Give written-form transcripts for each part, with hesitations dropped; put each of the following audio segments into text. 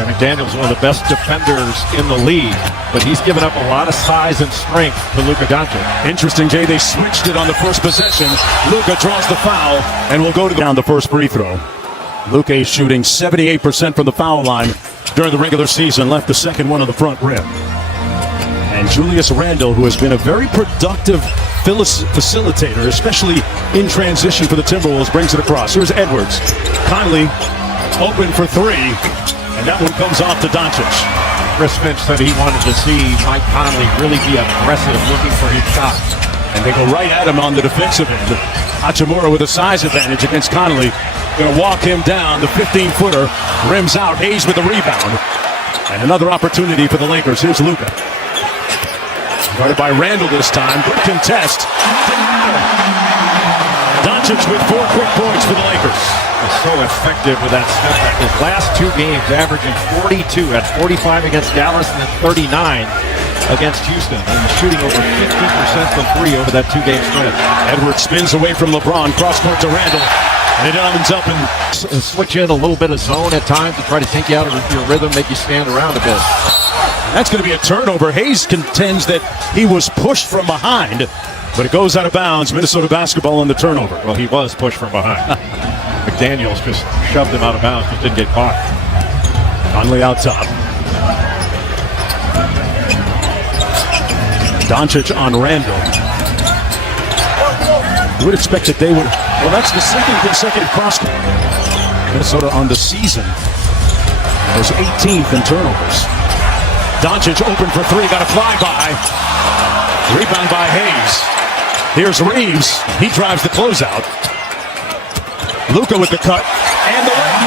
And McDaniel's one of the best defenders in the league, but he's given up a lot of size and strength to Luka Doncic. Interesting, Jay. They switched it on the first possession. Luka draws the foul and will go to down the first free throw. Luka is shooting 78% from the foul line during the regular season, left the second one on the front rim. And Julius Randle, who has been a very productive facilitator, especially in transition for the Timberwolves, brings it across. Here's Edwards. Conley open for three, and that one comes off to Doncic. Chris Finch said he wanted to see Mike Conley really be aggressive looking for his shot. And they go right at him on the defensive end. Hachimura with a size advantage against Conley. Going to walk him down. The 15-footer rims out. Hayes with the rebound. And another opportunity for the Lakers. Here's Luka. Guarded by Randle this time. Good contest. Doncic with 4 quick points for the Lakers. He's so effective with that step back. His last 2 games averaging 42. That's 45 against Dallas and then 39 against Houston. And he's shooting over 50% from 3 over that 2-game stretch. Edwards spins away from LeBron. Cross court to Randle. And it opens up and switch in a little bit of zone at times to try to take you out of your rhythm, make you stand around a bit. That's going to be a turnover. Hayes contends that he was pushed from behind, but it goes out of bounds. Minnesota basketball on the turnover. Well, he was pushed from behind. McDaniels just shoved him out of bounds, just didn't get caught. Conley out top. Doncic on Randle. You would expect that they would. Well, that's the second consecutive cross. Minnesota on the season was 18th in turnovers. Doncic open for 3, got a flyby. Rebound by Hayes. Here's Reeves. He drives the closeout. Luka with the cut and the win.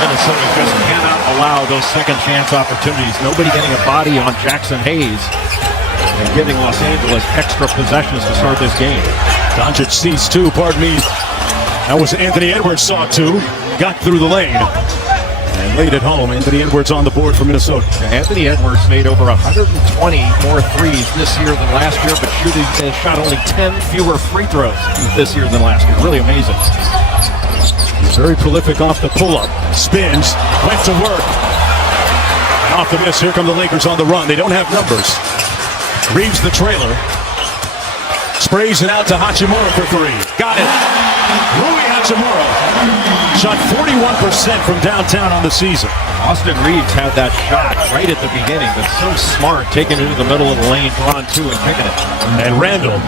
Minnesota just cannot allow those second chance opportunities. Nobody getting a body on Jackson Hayes and giving Los Angeles extra possessions to start this game. Doncic sees 2, pardon me. That was Anthony Edwards saw 2. Got through the lane. And laid it home. Anthony Edwards on the board for Minnesota. Anthony Edwards made over 120 more threes this year than last year, but shot only 10 fewer free throws this year than last year. Really amazing. He's very prolific off the pull-up. Spins, went to work. And off the miss, here come the Lakers on the run. They don't have numbers. Reeves the trailer. Sprays it out to Hachimura for 3. Got it. Rui Hachimura shot 41% from downtown on the season. Austin Reeves had that shot right at the beginning, but so smart, taking it into the middle of the lane, drawing 2 and kicking it. And Randle,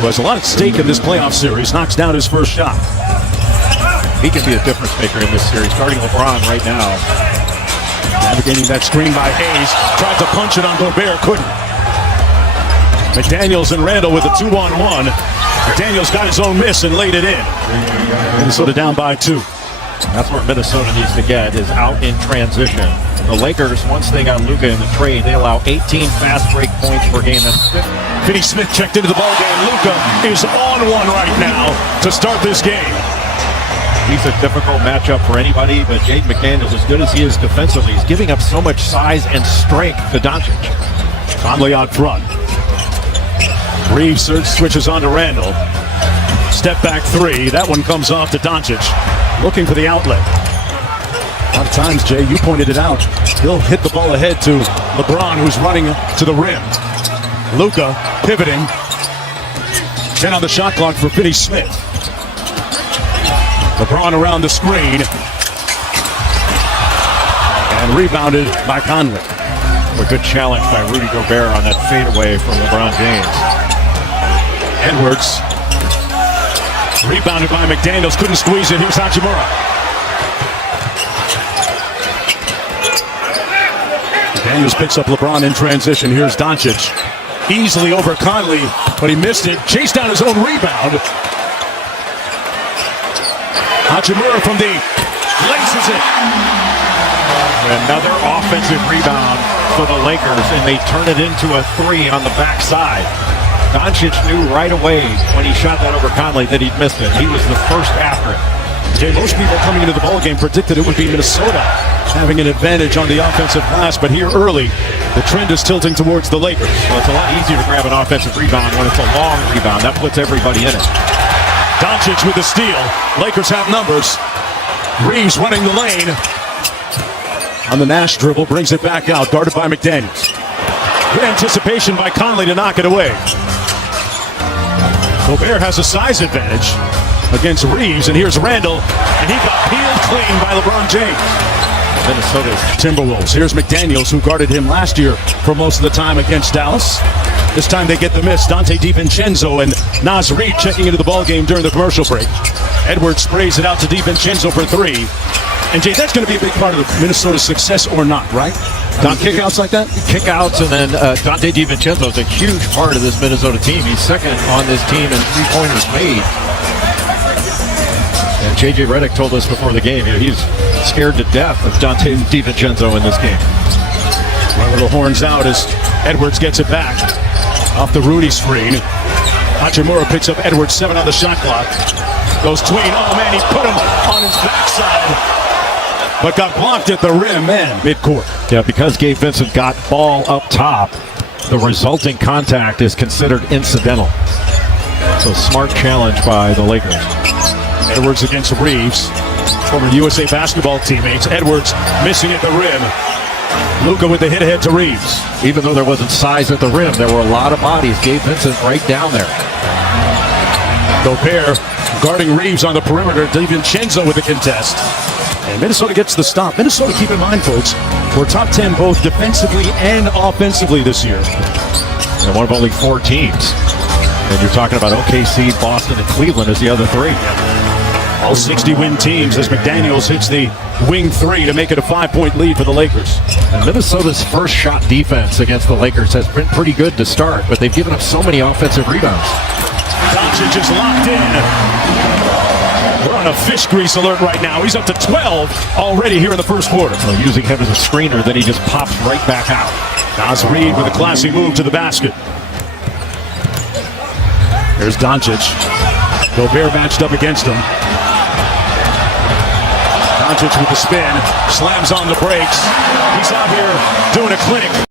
who has a lot at stake in this playoff series, knocks down his first shot. He can be a difference maker in this series, starting LeBron right now. Navigating that screen by Hayes, tried to punch it on Gobert, couldn't. McDaniels and Randle with a 2-on-1. McDaniels got his own miss and laid it in. Minnesota down by 2. That's where Minnesota needs to get, is out in transition. The Lakers, once they got Luka in the trade, they allow 18 fast break points per game. Finney Smith checked into the ballgame. Luka is on one right now to start this game. He's a difficult matchup for anybody, but Jaden McDaniels, as good as he is defensively, is giving up so much size and strength to Doncic. Conley out front. Reeves switches on to Randle. Step back 3. That one comes off to Doncic. Looking for the outlet. A lot of times, Jay, you pointed it out. He'll hit the ball ahead to LeBron, who's running to the rim. Luka pivoting. 10 on the shot clock for Finney Smith. LeBron around the screen. And rebounded by Conley. A good challenge by Rudy Gobert on that fadeaway from LeBron James. Edwards. Rebounded by McDaniels. Couldn't squeeze it. Here's Hachimura. McDaniels picks up LeBron in transition. Here's Doncic. Easily over Conley, but he missed it. Chased down his own rebound. Hachimura from deep. Laces it. Another offensive rebound for the Lakers, and they turn it into a 3 on the backside. Doncic knew right away when he shot that over Conley that he'd missed it. He was the first after it. Most people coming into the ballgame predicted it would be Minnesota having an advantage on the offensive glass, but here early, the trend is tilting towards the Lakers. Well, it's a lot easier to grab an offensive rebound when it's a long rebound. That puts everybody in it. Doncic with the steal. Lakers have numbers. Reeves running the lane. on the Nash dribble, brings it back out, guarded by McDaniels. Good anticipation by Conley to knock it away. Gobert has a size advantage against Reeves, and here's Randall, and he got peeled clean by LeBron James. Minnesota Timberwolves. Here's McDaniels, who guarded him last year for most of the time against Dallas. This time they get the miss. Dante DiVincenzo and Naz Reid checking into the ballgame during the commercial break. Edwards sprays it out to DiVincenzo for three. And Jay, that's going to be a big part of the Minnesota's success or not, right? Kickouts like that? Kickouts, and then Dante DiVincenzo is a huge part of this Minnesota team. He's second on this team in three-pointers made. And J.J. Redick told us before the game, he's scared to death of Dante DiVincenzo in this game. One of the horns out as Edwards gets it back off the Rudy screen. Hachimura picks up Edwards, 7 on the shot clock. Goes tween. Oh, man, he put him on his backside, but got blocked at the rim, man, midcourt. Yeah, because Gabe Vincent got ball up top, the resulting contact is considered incidental. So smart challenge by the Lakers. Edwards against Reeves, former USA basketball teammates. Edwards missing at the rim. Luka with the hit ahead to Reeves. Even though there wasn't size at the rim, there were a lot of bodies. Gabe Vincent right down there. Gobert guarding Reeves on the perimeter. DiVincenzo with the contest. And Minnesota gets the stop. Minnesota, keep in mind, folks, we're top 10 both defensively and offensively this year. And one of only 4 teams. And you're talking about OKC, Boston, and Cleveland as the other 3. All 60-win teams as McDaniels hits the wing 3 to make it a 5-point lead for the Lakers. And Minnesota's first shot defense against the Lakers has been pretty good to start, but they've given up so many offensive rebounds. Doncic is locked in. We're on a fish grease alert right now. He's up to 12 already here in the first quarter. So using him as a screener, then he just pops right back out. Naz Reid with a classy move to the basket. There's Doncic. Gobert matched up against him. Doncic with the spin, slams on the brakes. He's out here doing a clinic.